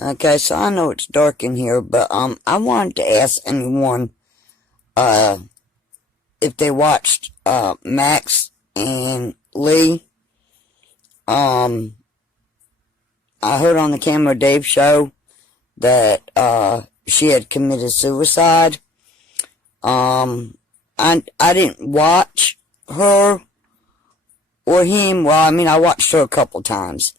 Okay, so I know it's dark in here, but I wanted to ask anyone if they watched Max and Lee. I heard on the Camera Dave show that she had committed suicide. I didn't watch her or him. Well, I mean, I watched her a couple times.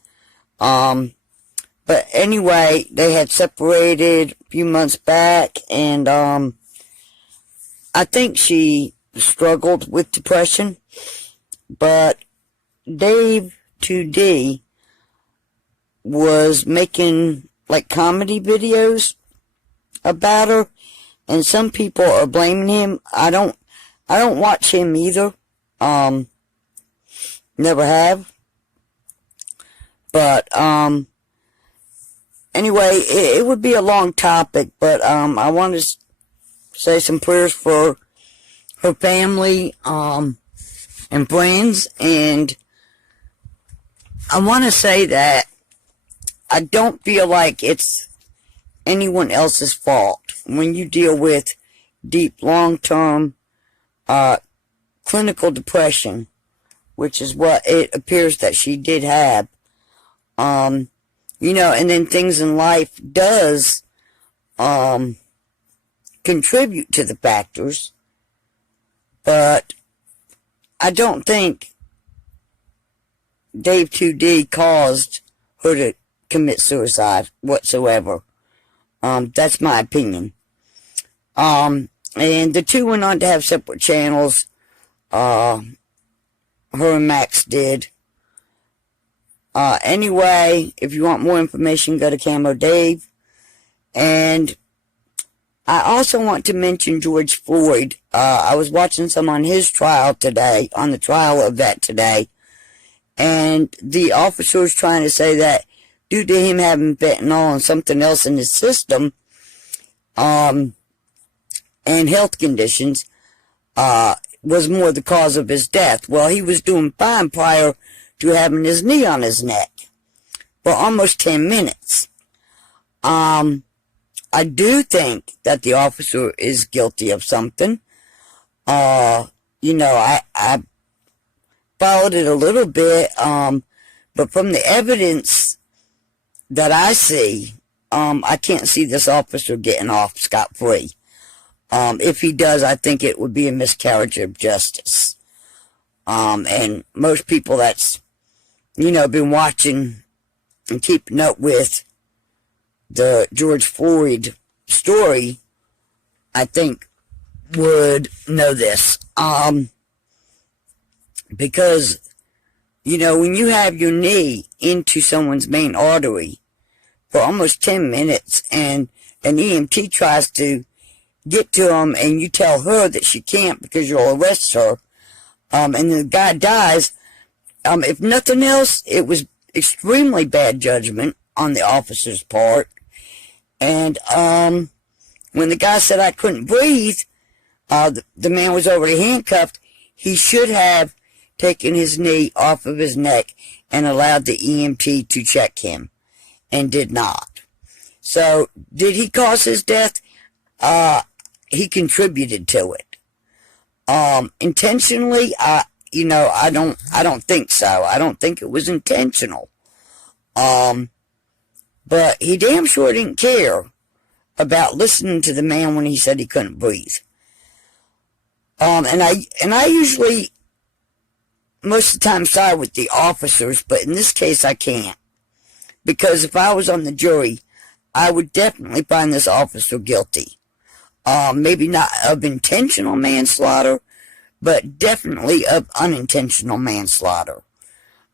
But anyway, they had separated a few months back, and I think she struggled with depression. But Dave.Guru was making like comedy videos about her, and some people are blaming him. I don't watch him either. Never have. But anyway, it would be a long topic, but I want to say some prayers for her family and friends, and I want to say that I don't feel like it's anyone else's fault when you deal with deep, long-term clinical depression, which is what it appears that she did have. You know, and then things in life does contribute to the factors, but I don't think Dave.Guru caused her to commit suicide whatsoever. That's my opinion. And the two went on to have separate channels. Her and Max did. Anyway, if you want more information, go to Camo Dave. And I also want to mention George Floyd. I was watching some on his trial today, on the trial of that today. And the officer was trying to say that due to him having fentanyl and something else in his system, and health conditions, was more the cause of his death. Well, he was doing fine prior to having his knee on his neck for almost 10 minutes. I do think that the officer is guilty of something. You know, I followed it a little bit, but from the evidence that I see, I can't see this officer getting off scot-free. If he does, I think it would be a miscarriage of justice. And most people that's, you know, been watching and keeping up with the George Floyd story, I think would know this. Because, you know, when you have your knee into someone's main artery for almost 10 minutes and an EMT tries to get to him and you tell her that she can't because you'll arrest her, and the guy dies, if nothing else, it was extremely bad judgment on the officer's part. And when the guy said I couldn't breathe, the man was already handcuffed. He should have taken his knee off of his neck and allowed the EMT to check him, and did not. So, did he cause his death? He contributed to it. Intentionally, you know, I don't think so. I don't think it was intentional. But he damn sure didn't care about listening to the man when he said he couldn't breathe. And I usually, most of the time, side with the officers, but in this case I can't. Because if I was on the jury, I would definitely find this officer guilty. Maybe not of intentional manslaughter, but definitely of unintentional manslaughter.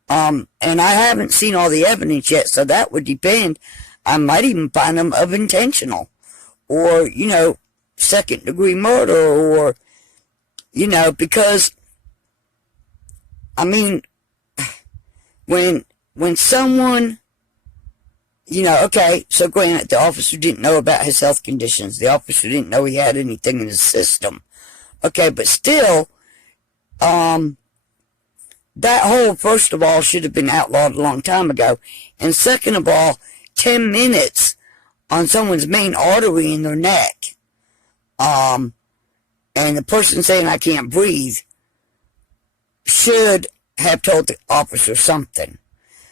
And I haven't seen all the evidence yet, so that would depend. I might even find them of intentional, or, you know, second-degree murder, or, you know, because, I mean, when someone, you know, okay, so granted, the officer didn't know about his health conditions. The officer didn't know he had anything in his system. Okay, but still, that whole, first of all, should have been outlawed a long time ago. And second of all, 10 minutes on someone's main artery in their neck. And the person saying I can't breathe should have told the officer something.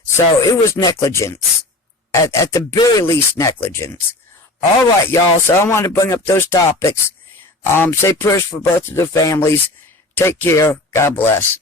So it was negligence. At the very least, negligence. All right, y'all. So I want to bring up those topics. Say prayers for both of their families. Take care. God bless.